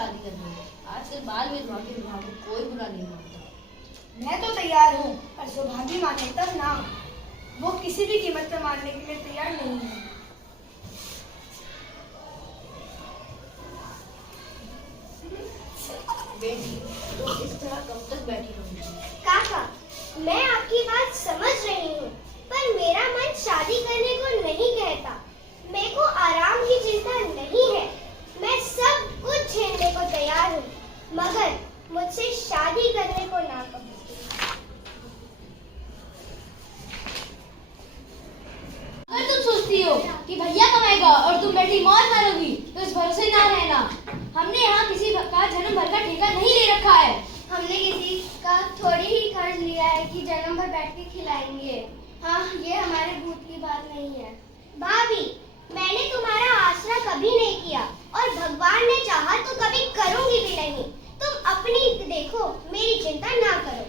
शादी करनी है। आजकल बाल विधवा के विवाह को कोई बुरा नहीं मानता। मैं तो तैयार हूँ, पर सौभाग्य माने तब ना। वो किसी भी कीमत पर मानने के लिए तैयार नहीं है। बेटी, तो इस तरह कब तक बैठी रहोगी? काका, मैं आपकी बात समझ रही हूँ, पर मेरा मन शादी करने को नहीं कहता। मेरे को आराम की चिंता नहीं है। मैं सब कुछ झेलने को तैयार हूँ, मगर मुझसे शादी करने को ना कहो। अगर तुम सोचती हो कि भैया कमाएगा और तुम बैठी मौज मारोगी, तो इस भरोसे ना रहना। हमने यहाँ किसी का जन्म भर का ठेका नहीं ले रखा है। हमने किसी का थोड़ी ही कर्ज लिया है कि जन्म भर बैठ के खिलाएंगे। हाँ, ये हमारे भूत की बात नहीं है। भाभी, मैंने तुम्हारा आसरा कभी नहीं किया और भगवान ने चाहा तो कभी करूंगी भी नहीं। तुम अपनी देखो, मेरी चिंता ना करो।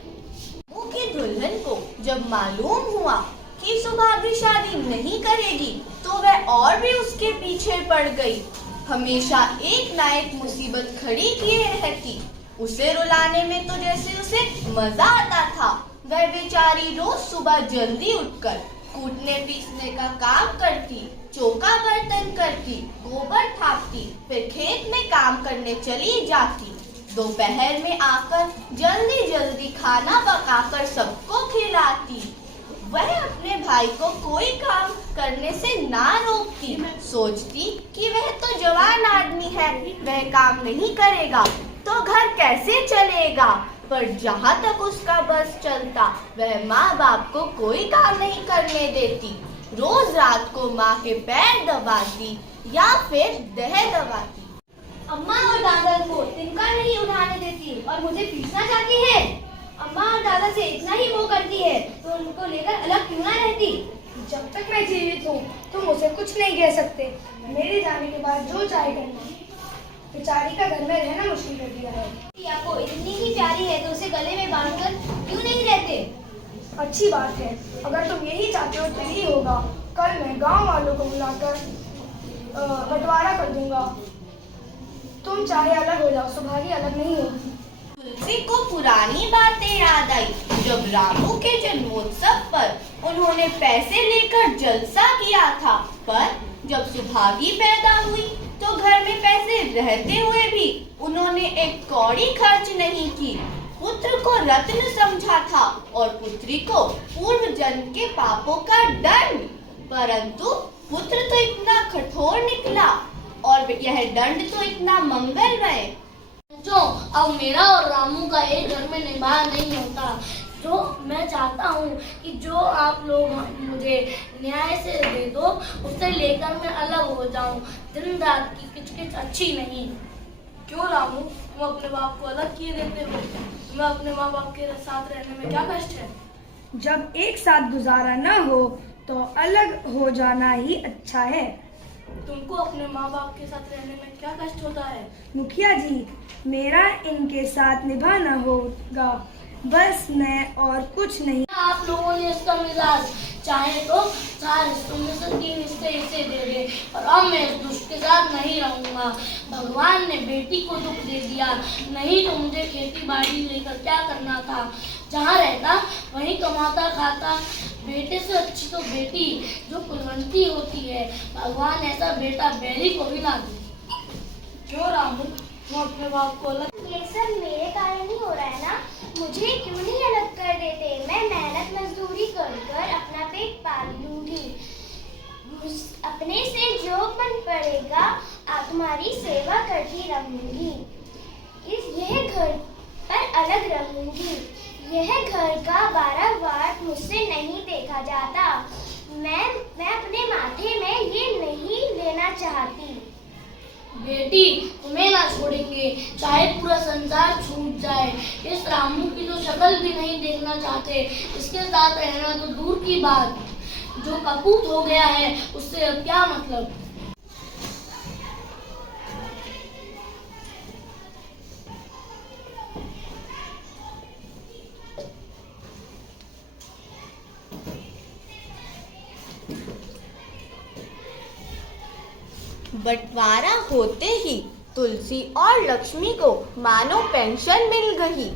मुँह की दुल्हन को जब मालूम हुआ कि सुभागी शादी नहीं करेगी, तो वह और भी उसके पीछे पड़ गई। हमेशा एक ना एक मुसीबत खड़ी किए रहती। उसे रुलाने में तो जैसे उसे मजा आता था। वह बेचारी रोज सुबह जल्दी उठकर कूटने पीसने का काम करती, चौका बर्तन करती, गोबर थापती, फिर खेत में काम करने चली जाती। दोपहर में आकर जल्दी जल्दी खाना पकाकर सबको खिलाती। वह अपने भाई को कोई काम करने से ना रोकती। सोचती कि वह तो जवान आदमी है, वह काम नहीं करेगा तो घर कैसे चलेगा। पर जहाँ तक उसका बस चलता, वह माँ बाप को कोई काम नहीं करने देती। रोज रात को माँ के पैर दबाती या फिर देह दबाती। अम्मा और दादा को तिनका नहीं उठाने देती और मुझे पीसना चाहती है। अम्मा और दादा से इतना ही मोह करती है तो उनको लेकर अलग क्यों ना रहती? जब तक मैं जीवित हूँ, तुम उसे कुछ नहीं कह सकते। मेरे जाने के बाद जो चाहे करना। बेचारी का घर में रहना मुश्किल कर दिया है। आपको इतनी ही प्यारी है तो उसे गले में बांधकर क्यों नहीं रहते? अच्छी बात है, अगर तुम यही चाहते हो तो यही होगा। कल मैं गांव वालों को बुलाकर बंटवारा कर दूंगा। तुम चाहे अलग हो जाओ, सौभाग्य अलग नहीं होगी। तुलसी को पुरानी बातें याद आई। जब रामू के जन्मोत्सव पर उन्होंने पैसे लेकर जलसा किया था, पर जब सुभागी पैदा हुई तो घर में पैसे रहते हुए भी उन्होंने एक कौड़ी खर्च नहीं की। पुत्र को रत्न समझा था और पुत्री को पूर्व जन्म के पापों का दंड। परंतु पुत्र तो इतना कठोर निकला और यह दंड तो इतना मंगलमय। जो अब मेरा और रामू का एक घर में निभाया नहीं होता। तो मैं चाहता हूँ कि जो आप लोग मुझे न्याय से दे दो, उसे लेकर मैं अलग हो जाऊँ। दिन रात की किचकिच अच्छी नहीं। क्यों रामू, तुम अपने बाप को अलग किए देते हो? तुम्हें अपने माँ बाप के साथ रहने में क्या कष्ट है? जब एक साथ गुजारा न हो तो अलग हो जाना ही अच्छा है। तुमको अपने माँ बाप के साथ रहने में क्या कष्ट होता है? मुखिया जी, मेरा इनके साथ निभाना होगा, बस मैं और कुछ नहीं। आप लोगों ने इसका मिजाज चाहे तो 4 हिस्सों में से 3 हिस्से इसे दे दे, और अब मैं इस दुष्ट के साथ नहीं रहूंगा। भगवान ने बेटी को दुख दे दिया, नहीं तो मुझे खेती बाड़ी लेकर क्या करना था। जहाँ रहता वहीं कमाता खाता। बेटे से अच्छी तो बेटी जो कुलवंती होती है। भगवान ऐसा बेटा बैरी को भी ना दे। क्यों रामू, तुम अपने बाप को अलग? ये सब मेरे कारण ही हो रहा है ना। मुझे क्यों नहीं अलग कर देते? मैं मेहनत मजदूरी कर कर अपना पेट पाल लूंगी। अपने से जो मन पड़ेगा तुम्हारी सेवा करती रहूंगी। यह घर पर अलग रहूंगी। यह घर का 12 वाट मुझसे नहीं देखा जाता। मैं अपने माथे में ये नहीं लेना चाहती। बेटी, तुम्हें ना छोड़ेंगे, चाहे पूरा संसार छूट जाए। इस रामू की तो शक्ल भी नहीं देखना चाहते। इसके साथ रहना तो दूर की बात, जो कपूत हो गया है उससे अब क्या मतलब। बंटवारा होते ही तुलसी और लक्ष्मी को मानो पेंशन मिल गई।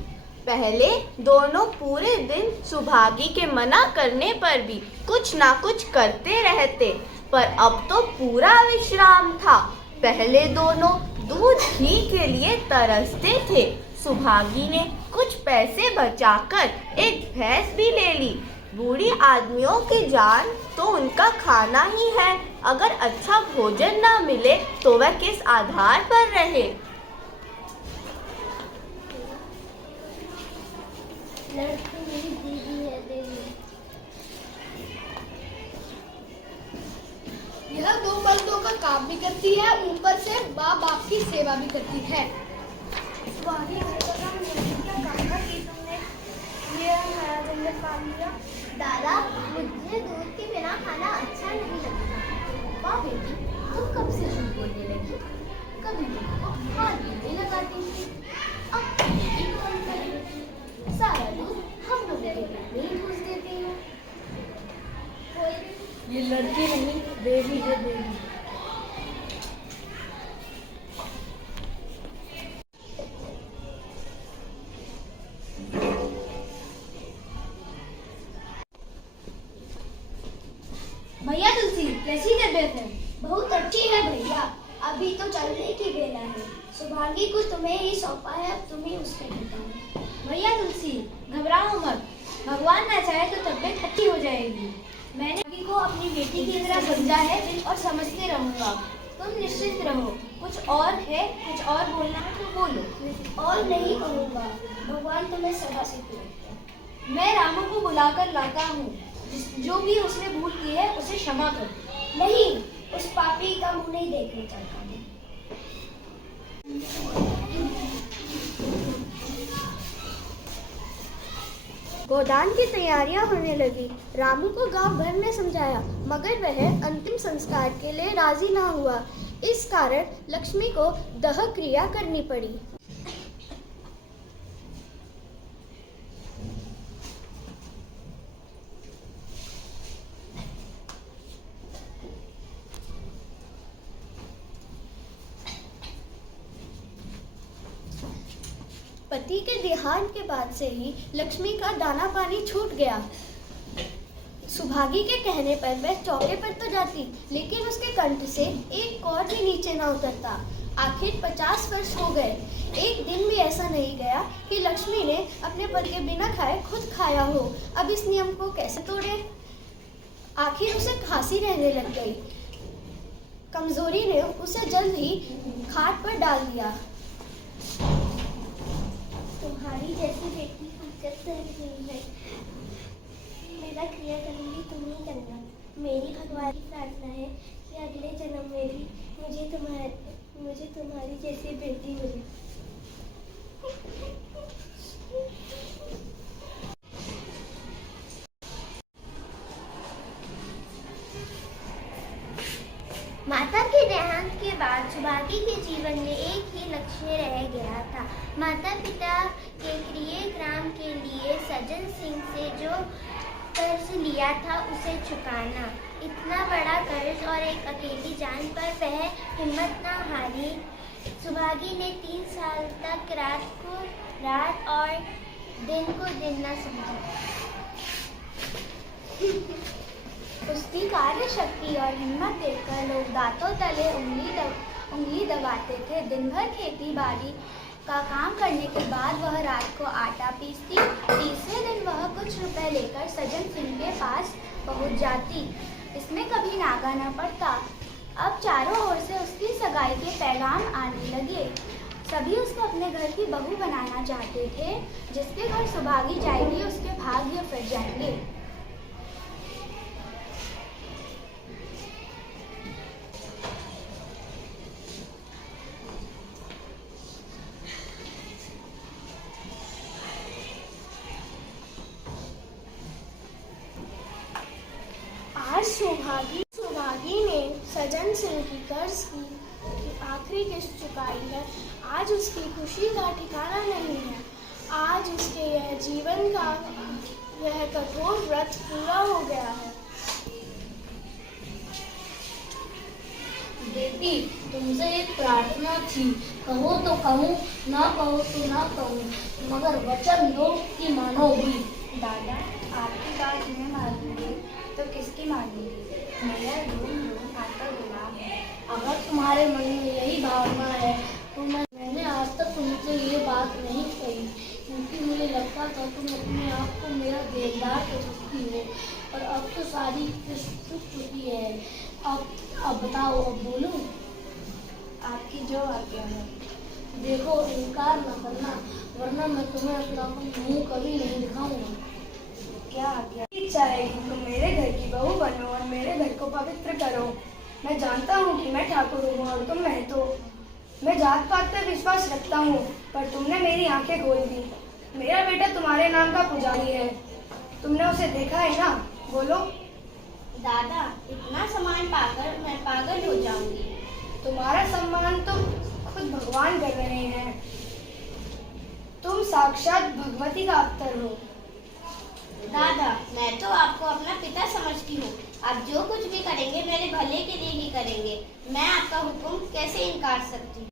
पहले दोनों पूरे दिन सुभागी के मना करने पर भी कुछ ना कुछ करते रहते, पर अब तो पूरा विश्राम था। पहले दोनों दूध घी के लिए तरसते थे। सुभागी ने कुछ पैसे बचाकर एक भैंस भी ले ली। बूढ़ी आदमियों की जान तो उनका खाना ही है। अगर अच्छा भोजन ना मिले तो वह किस आधार पर रहे। लड़की मेरी दीदी है देवी। यह दो मर्दों का काम भी करती है, ऊपर से माँ बाप की सेवा भी करती है। सुहागी घर का काम क्या कहा कि तुमने ये नया जंगल पाल लिया? दादा, मुझे दूध के बिना खाना अच्छा नहीं लगता। वाह बेटी, तुम कब से झूठ बोलने लगी? कभी तुमको हाथ भी लगाती थी, अब बेटी कौन करे? सारा दूध हम लोग के पेट में ही घुस देते हो। ये लड़की नहीं, देवी है देवी। भैया तुलसी, कैसी तबीयत है? बहुत अच्छी है भैया, अभी तो चलने की बेला है। सुभागी को तुम्हें ही सौंपा है, अब तुम ही उसके बताओ। भैया तुलसी, घबराओ मत, भगवान ना चाहे तो तबीयत अच्छी हो जाएगी। मैंने अभी को अपनी बेटी की तरह समझा है और समझते रहूंगा। तुम निश्चिंत रहो। कुछ और है, कुछ और बोलना है तो बोलो। और नहीं कहूँगा, भगवान तुम्हें सदा से रखे। मैं रामू को बुलाकर लाता हूँ। जो भी उसने भूल की है उसे क्षमा कर। नहीं, उस पापी का मुंह नहीं देखने चाहता मैं। गोदान की तैयारियां होने लगी। रामू को गांव भर ने समझाया, मगर वह अंतिम संस्कार के लिए राजी ना हुआ। इस कारण लक्ष्मी को दह क्रिया करनी पड़ी। पति के देहांत के बाद से ही लक्ष्मी का दाना पानी छूट गया। सुभागी के कहने पर वह चौके पर तो जाती, लेकिन उसके कंठ से एक कौर भी नीचे न उतरता। आखिर 50 वर्ष हो गए, एक दिन भी ऐसा नहीं गया कि लक्ष्मी ने अपने पति के बिना खाए खुद खाया हो। अब इस नियम को कैसे तोड़े? आखिर उसे खांसी रहने लग गई। कमजोरी ने उसे जल्द ही खाट पर डाल दिया। तुम्हारी जैसी बेटी इज्जत से रही है। मेरा क्रिया करूंगी, तुम ही करना। मेरी भगवान की प्रार्थना है कि अगले जन्म में भी मुझे तुम्हारी जैसी बेटी मिले। माता के देहांत के बाद सुभागी के जीवन में एक ही लक्ष्य रह गया था, माता पिता के प्रिय ग्राम के लिए सज्जन सिंह से जो कर्ज लिया था उसे चुकाना। इतना बड़ा कर्ज और एक अकेली जान पर वह हिम्मत न हारी। सुभागी ने 3 साल तक रात को रात और दिन को दिन न समझा। उसकी कार्य शक्ति और हिम्मत देखकर लोग दांतों तले उंगली दबाते थे। दिन भर खेती बाड़ी का काम करने के बाद वह रात को आटा पीसती। तीसरे दिन वह कुछ रुपए लेकर सज्जन सिंह के पास पहुंच जाती। इसमें कभी नागा न पड़ता। अब चारों ओर से उसकी सगाई के पैगाम आने लगे। सभी उसको अपने घर की बहू बनाना चाहते थे। जिसके घर सुभागी जाएगी उसके भाग्य फिर जाएंगे। सुभागी ने सज्जन सिंह की कर्ज की आखिरी किस्त चुकाई है। आज उसकी खुशी का ठिकाना नहीं है। आज उसके यह जीवन का यह कठोर व्रत पूरा हो गया है। देवी, तुमसे एक प्रार्थना थी, कहो तो कहूँ, ना कहो तो ना कहूँ, मगर वचन दो कि मानोगी। दादा, आपकी बात मैं मानूंगी तो किसकी मानूंगी? मेरा रोम रोम आपका गुलाम है। अगर तुम्हारे मन में यही भावना है तो मैंने आज तक तुमसे ये बात नहीं कही, क्योंकि मुझे लगता था तुम अपने आप को मेरा देनदार समझती हो, और अब तो सारी किस्त चुक चुकी है। अब बताओ, अब बोलूं? आपकी जो आज्ञा है। देखो, इनकार न करना, वरना मैं तुम्हें अपना मुंह कभी नहीं दिखाऊंगा। क्या आज्ञा? इच्छा है कि तुम मेरे घर की बहू बनो और मेरे घर को पवित्र करो। मैं जानता हूँ कि मैं ठाकुर हूँ और तुम महतो। मैं जात पात पर विश्वास रखता हूँ, पर तुमने मेरी आंखें खोल दी। मेरा बेटा तुम्हारे नाम का पुजारी है, तुमने उसे देखा है ना? बोलो। दादा, इतना सामान पाकर मैं पागल हो जाऊंगी। तुम्हारा सम्मान तो खुद भगवान कर रहे हैं। तुम साक्षात भगवती का अवतार हो। दादा, मैं तो आपको अपना पिता समझती हूँ। आप जो कुछ भी करेंगे मेरे भले के लिए ही करेंगे। मैं आपका हुक्म कैसे इनकार सकती हूँ?